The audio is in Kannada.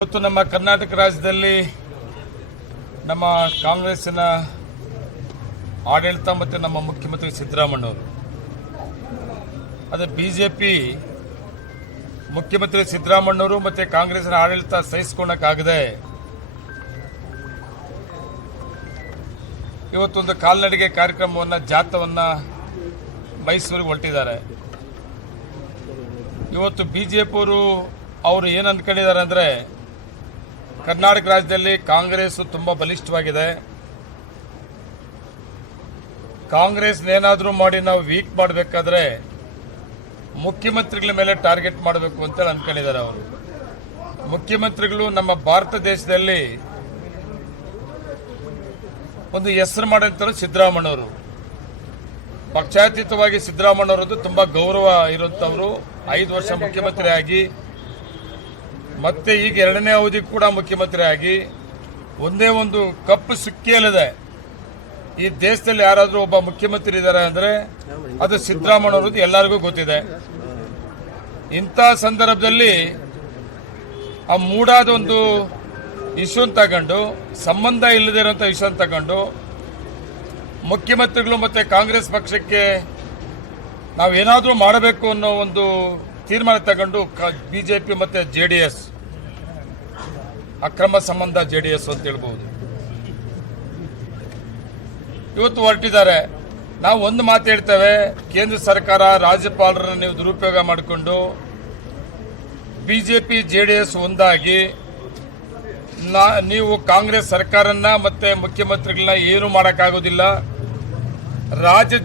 ಇವತ್ತು ನಮ್ಮ ಕರ್ನಾಟಕ ರಾಜ್ಯದಲ್ಲಿ ನಮ್ಮ ಕಾಂಗ್ರೆಸ್ಸಿನ ಆಡಳಿತ ಮತ್ತು ನಮ್ಮ ಮುಖ್ಯಮಂತ್ರಿ ಸಿದ್ದರಾಮಣ್ಣವರು ಅದೇ ಬಿ ಜೆ ಪಿ ಮುಖ್ಯಮಂತ್ರಿ ಸಿದ್ದರಾಮಣ್ಣವರು ಮತ್ತು ಕಾಂಗ್ರೆಸ್ಸಿನ ಆಡಳಿತ ಸಹಿಸ್ಕೊಳಕ್ಕಾಗದೆ ಇವತ್ತೊಂದು ಕಾಲ್ನಡಿಗೆ ಕಾರ್ಯಕ್ರಮವನ್ನು, ಜಾಥವನ್ನು ಮೈಸೂರಿಗೆ ಹೊರಟಿದ್ದಾರೆ. ಇವತ್ತು ಬಿ ಜೆ ಪಿಯವರು ಅವರು ಏನು ಅಂದ್ಕೊಂಡಿದ್ದಾರೆ ಅಂದರೆ ಕರ್ನಾಟಕ ರಾಜ್ಯದಲ್ಲಿ ಕಾಂಗ್ರೆಸ್ ತುಂಬ ಬಲಿಷ್ಠವಾಗಿದೆ. ಕಾಂಗ್ರೆಸ್ನೇನಾದರೂ ಮಾಡಿ ನಾವು ವೀಕ್ ಮಾಡಬೇಕಾದ್ರೆ ಮುಖ್ಯಮಂತ್ರಿಗಳ ಮೇಲೆ ಟಾರ್ಗೆಟ್ ಮಾಡಬೇಕು ಅಂತೇಳಿ ಅಂದ್ಕೊಂಡಿದ್ದಾರೆ ಅವರು. ಮುಖ್ಯಮಂತ್ರಿಗಳು ನಮ್ಮ ಭಾರತ ದೇಶದಲ್ಲಿ ಒಂದು ಹೆಸರು ಮಾಡಿರ್ತಾರೆ ಸಿದ್ದರಾಮಣ್ಣವರು ಪಕ್ಷಾತೀತವಾಗಿ ಸಿದ್ದರಾಮಣ್ಣವರದ್ದು ತುಂಬ ಗೌರವ ಇರುವಂಥವರು ಐದು ವರ್ಷ ಮುಖ್ಯಮಂತ್ರಿ ಆಗಿ ಮತ್ತೆ ಈಗ ಎರಡನೇ ಅವಧಿ ಕೂಡ ಮುಖ್ಯಮಂತ್ರಿ ಆಗಿ ಒಂದೇ ಒಂದು ಕಪ್ಪು ಸಿಕ್ಕಿಯಲ್ಲಿದೆ. ಈ ದೇಶದಲ್ಲಿ ಯಾರಾದರೂ ಒಬ್ಬ ಮುಖ್ಯಮಂತ್ರಿ ಇದ್ದಾರೆ ಅಂದರೆ ಅದು ಸಿದ್ದರಾಮಣ್ಣವ್ರದ್ದು ಎಲ್ಲರಿಗೂ ಗೊತ್ತಿದೆ. ಇಂಥ ಸಂದರ್ಭದಲ್ಲಿ ಆ ಮೂಡಾದ ಒಂದು ಇಶ್ಯೂನ್ ತಗೊಂಡು, ಸಂಬಂಧ ಇಲ್ಲದೆ ಇರುವಂಥ ಇಶ್ಯೂನ್ ತಗೊಂಡು, ಮುಖ್ಯಮಂತ್ರಿಗಳು ಮತ್ತು ಕಾಂಗ್ರೆಸ್ ಪಕ್ಷಕ್ಕೆ ನಾವೇನಾದರೂ ಮಾಡಬೇಕು ಅನ್ನೋ ಒಂದು ತೀರ್ಮಾನ ತಗೊಂಡು ಬಿ ಜೆ ಪಿ ಮತ್ತು ಜೆ ಡಿ ಎಸ್ ಅಕ್ರಮ ಸಂಬಂಧ ಜೆ ಡಿ ಎಸ್ ಅಂತ ಹೇಳ್ಬೋದು. ಇವತ್ತು ಹೊರಟಿದ್ದಾರೆ. ನಾವು ಒಂದು ಮಾತು ಹೇಳ್ತೇವೆ, ಕೇಂದ್ರ ಸರ್ಕಾರ, ರಾಜ್ಯಪಾಲರನ್ನು ನೀವು ದುರುಪಯೋಗ ಮಾಡಿಕೊಂಡು ಬಿಜೆಪಿ ಜೆ ಡಿ ಎಸ್ ಒಂದಾಗಿ ನೀವು ಕಾಂಗ್ರೆಸ್ ಸರ್ಕಾರನ್ನ ಮತ್ತೆ ಮುಖ್ಯಮಂತ್ರಿಗಳನ್ನ ಏನು ಮಾಡೋಕ್ಕಾಗೋದಿಲ್ಲ. ರಾಜ್ಯ